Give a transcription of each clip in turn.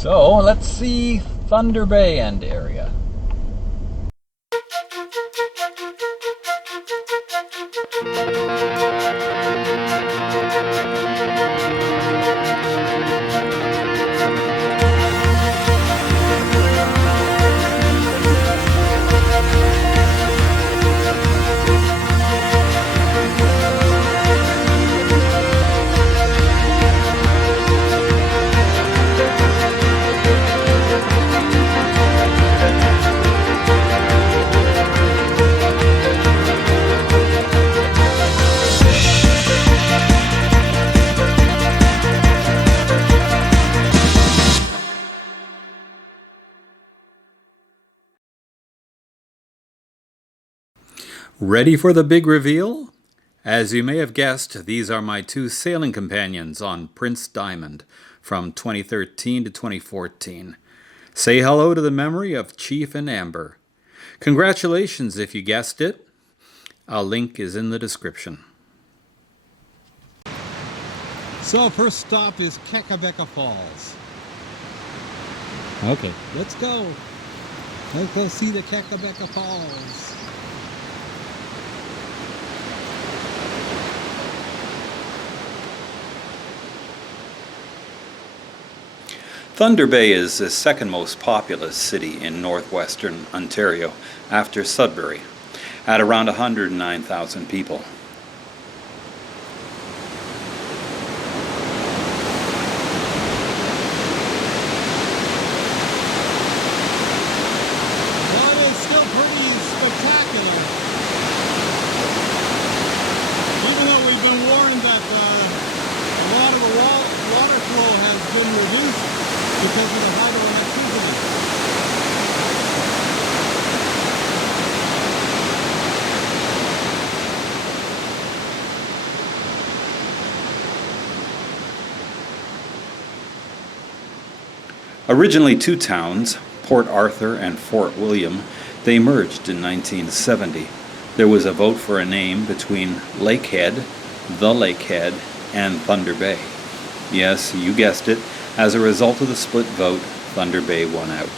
So let's see Thunder Bay and area. Ready for the big reveal? As you may have guessed, these are my two sailing companions on Prince Diamond from 2013 to 2014. Say hello to the memory of Chief and Amber. Congratulations if you guessed it. A link is in the description. So first stop is Kakabeka Falls. Okay, let's go. Let's go see the Kakabeka Falls. Thunder Bay is the second most populous city in northwestern Ontario after Sudbury, at around 109,000 people. Well, it is still pretty spectacular. Even though we've been warned that a lot of the water flow has been reduced because of the hydroelectricity. Originally two towns, Port Arthur and Fort William, they merged in 1970. There was a vote for a name between Lakehead, the Lakehead, and Thunder Bay. Yes, you guessed it. As a result of the split vote, Thunder Bay won out.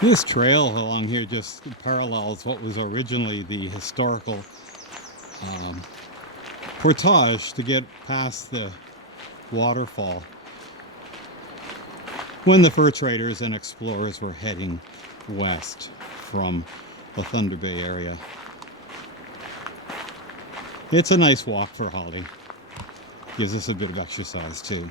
This trail along here just parallels what was originally the historical portage to get past the waterfall when the fur traders and explorers were heading west from the Thunder Bay area. It's a nice walk for Holly. Gives us a bit of exercise too.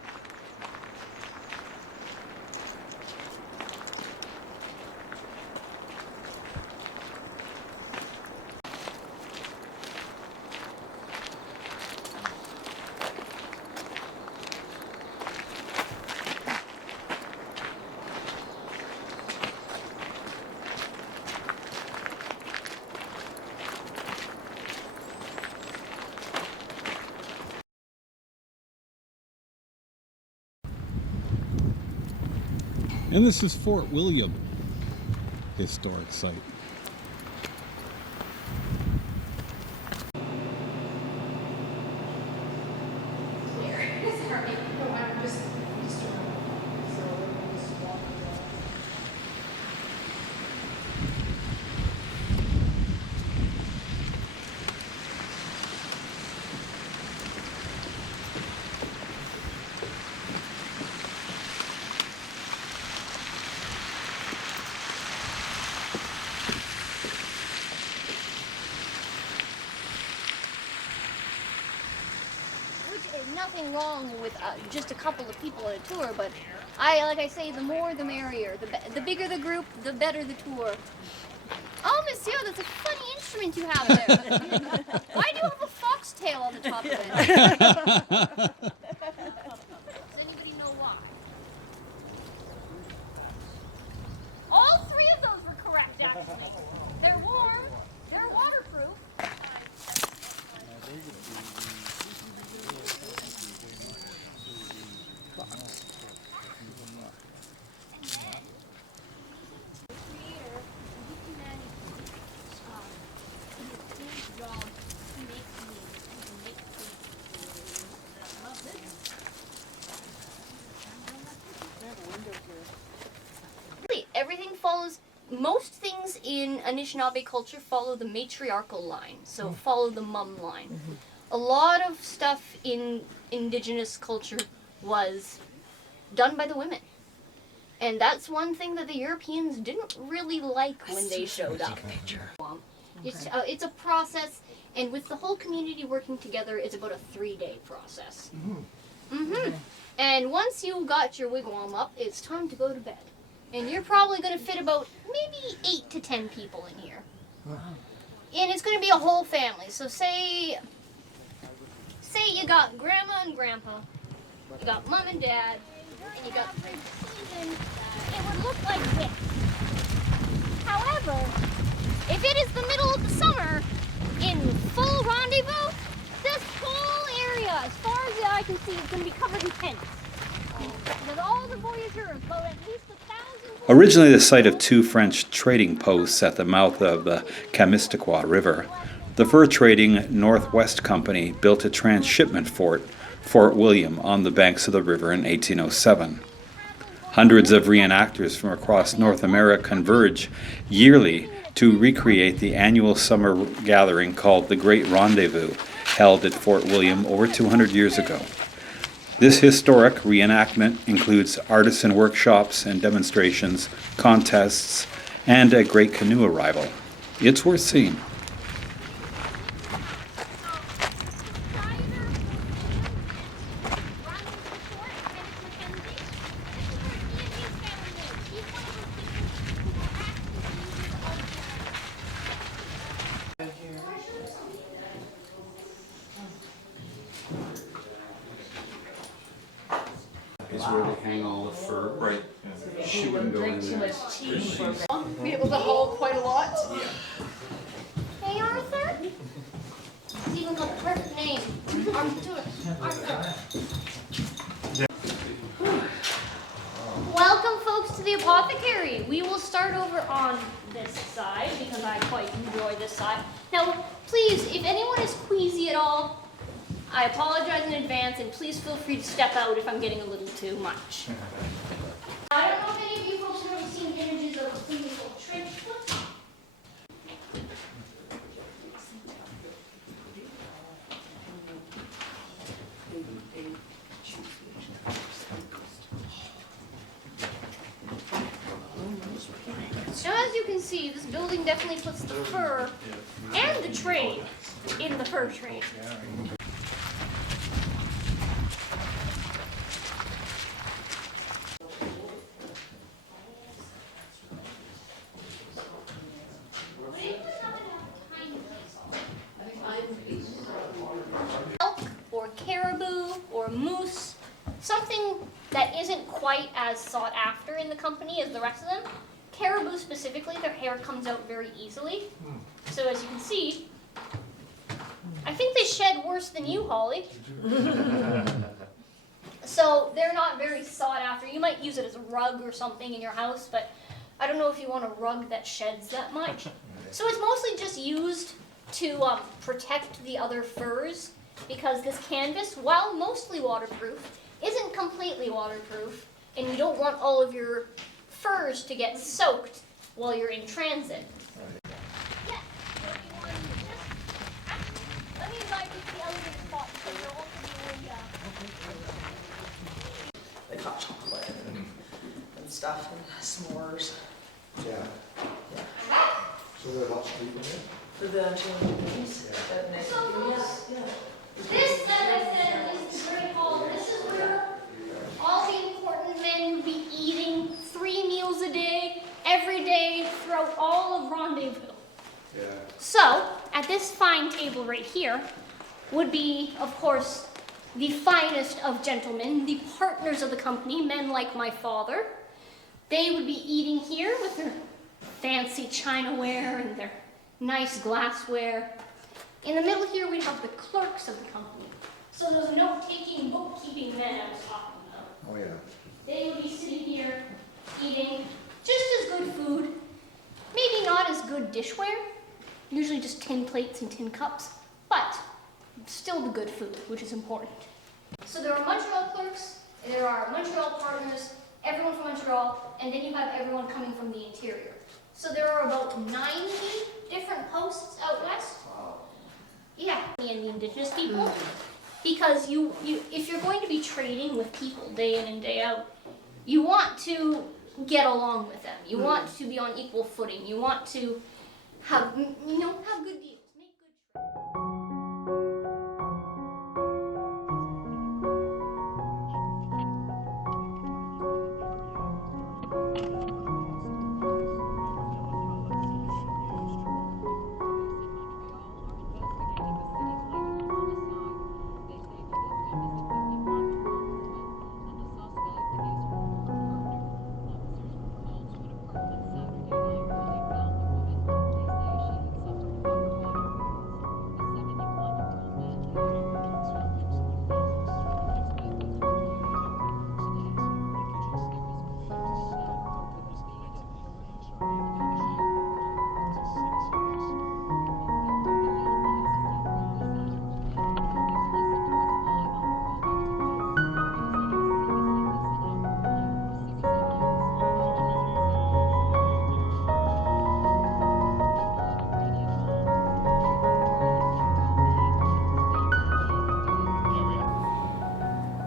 And this is Fort William historic site. Nothing wrong with just a couple of people on a tour, but like I say, the more the merrier. The bigger the group, the better the tour. Oh, Monsieur, that's a funny instrument you have there. Why do you have a foxtail on the top of it? job to make meals and to make food. Really, everything follows. Most things in Anishinaabe culture follow the matriarchal line, so follow the mum line. A lot of stuff in indigenous culture was done by the women. And that's one thing that the Europeans didn't really like when they showed up. It's a process, and with the whole community working together, it's about a 3-day process. And once you got your wigwam up, it's time to go to bed. And you're probably going to fit about maybe 8 to 10 people in here. And it's going to be a whole family. So say you got grandma and grandpa, you got mom and dad, and you got 3 seasons. It would look like this. However, if it is the middle of the summer in full rendezvous, this whole area, as far as the eye can see, is going to be covered in tents. Because all the voyageurs, about at least 1,000... Originally the site of 2 French trading posts at the mouth of the Kaministiquia River, the fur trading Northwest Company built a transshipment fort, Fort William, on the banks of the river in 1807. Hundreds of reenactors from across North America converge yearly to recreate the annual summer gathering called the Great Rendezvous, held at Fort William over 200 years ago. This historic reenactment includes artisan workshops and demonstrations, contests, and a great canoe arrival. It's worth seeing. Is where they hang all the fur. Right. She wouldn't go in there. Be able to haul quite a lot. Hey, Arthur. It's even got the perfect name. Arthur. Welcome, folks, to the apothecary. We will start over on this side because I quite enjoy this side. Now, please, if anyone is queasy at all, I apologize in advance, and please feel free to step out if I'm getting a little too much. I don't know if any of you folks have ever seen images of a thing called trench foot. Now, as you can see, this building definitely puts the fur and the trade in the fur trade. Elk or caribou or moose, something that isn't quite as sought after in the company as the rest of them. Caribou specifically, their hair comes out very easily. So as you can see, I think they shed worse than you, Holly. So they're not very sought after. You might use it as a rug or something in your house, but I don't know if you want a rug that sheds that much. So it's mostly just used to protect the other furs, because this canvas, while mostly waterproof, isn't completely waterproof, and you don't want all of your furs to get soaked while you're in transit. Yes, so if you want to just, let me invite you to the elevator spot, because you're also doing Like hot chocolate and stuff and s'mores. Yeah. So they're lots of people here? For the children's This, as I said, is the Great Hall. This is where all the important men would be eating 3 meals a day, every day, throughout all of Rendezvous. Yeah. So, at this fine table right here would be, of course, the finest of gentlemen, the partners of the company, men like my father. They would be eating here with their fancy chinaware and their nice glassware. In the middle here, we'd have the clerks of the company. So those note-taking, bookkeeping men I was talking about. Oh, yeah. They would be sitting here eating just as good food, maybe not as good dishware, usually just tin plates and tin cups, but still the good food, which is important. So there are Montreal clerks, there are Montreal partners, everyone from Montreal, and then you have everyone coming from the interior. So there are about 90 different posts out west. Yeah, and the indigenous people, because if you're going to be trading with people day in and day out, you want to get along with them. You want to be on equal footing. You want to have, have good deals, make good trade.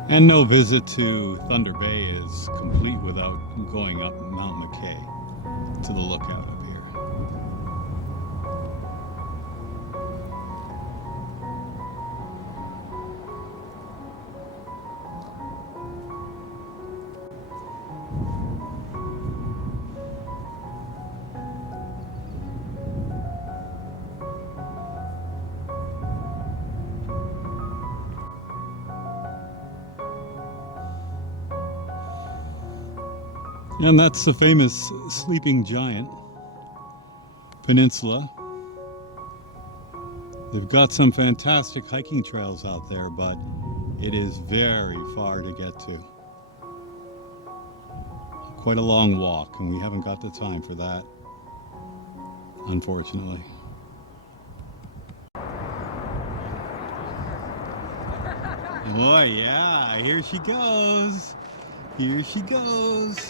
And no visit to Thunder Bay is complete without going up Mount McKay to the lookout up here. And that's the famous Sleeping Giant Peninsula. They've got some fantastic hiking trails out there, but it is very far to get to. Quite a long walk, and we haven't got the time for that, unfortunately. Oh yeah, here she goes. Here she goes.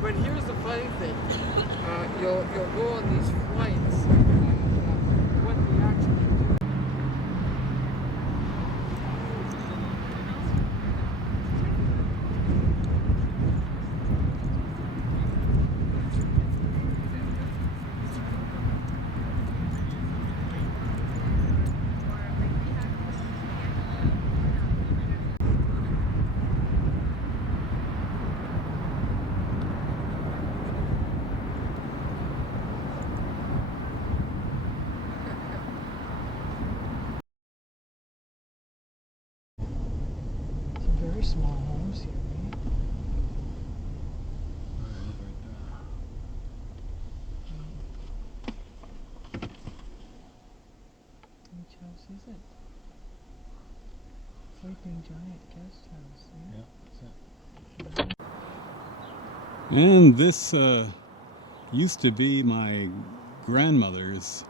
But here's the funny thing. You'll go on these flights. What they actually do. Very small homes here, right? Which house is it? Sleeping Giant Guest House. Yeah? And this used to be my grandmother's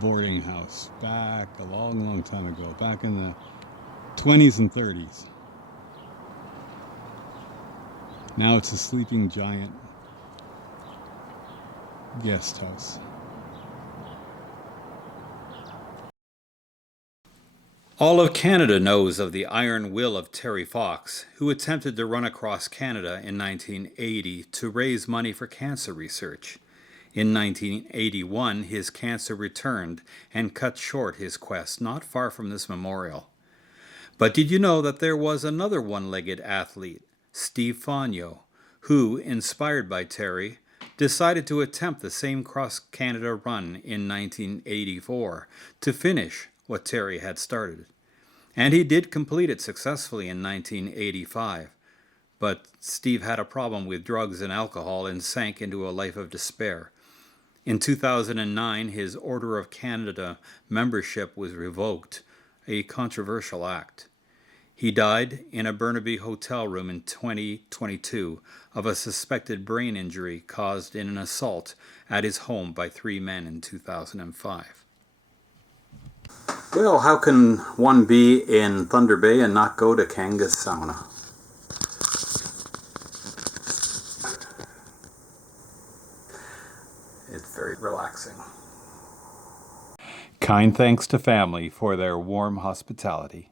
boarding house back a long, long time ago, back in the 20s and 30s. Now it's a Sleeping Giant guest house. All of Canada knows of the iron will of Terry Fox, who attempted to run across Canada in 1980 to raise money for cancer research. In 1981, his cancer returned and cut short his quest not far from this memorial. But did you know that there was another one-legged athlete, Steve Fogno, who, inspired by Terry, decided to attempt the same cross-Canada run in 1984 to finish what Terry had started. And he did complete it successfully in 1985. but Steve had a problem with drugs and alcohol and sank into a life of despair. In 2009, his Order of Canada membership was revoked, a controversial act. He died in a Burnaby hotel room in 2022 of a suspected brain injury caused in an assault at his home by 3 men in 2005. Well, how can one be in Thunder Bay and not go to Kanga's sauna? It's very relaxing. Kind thanks to family for their warm hospitality.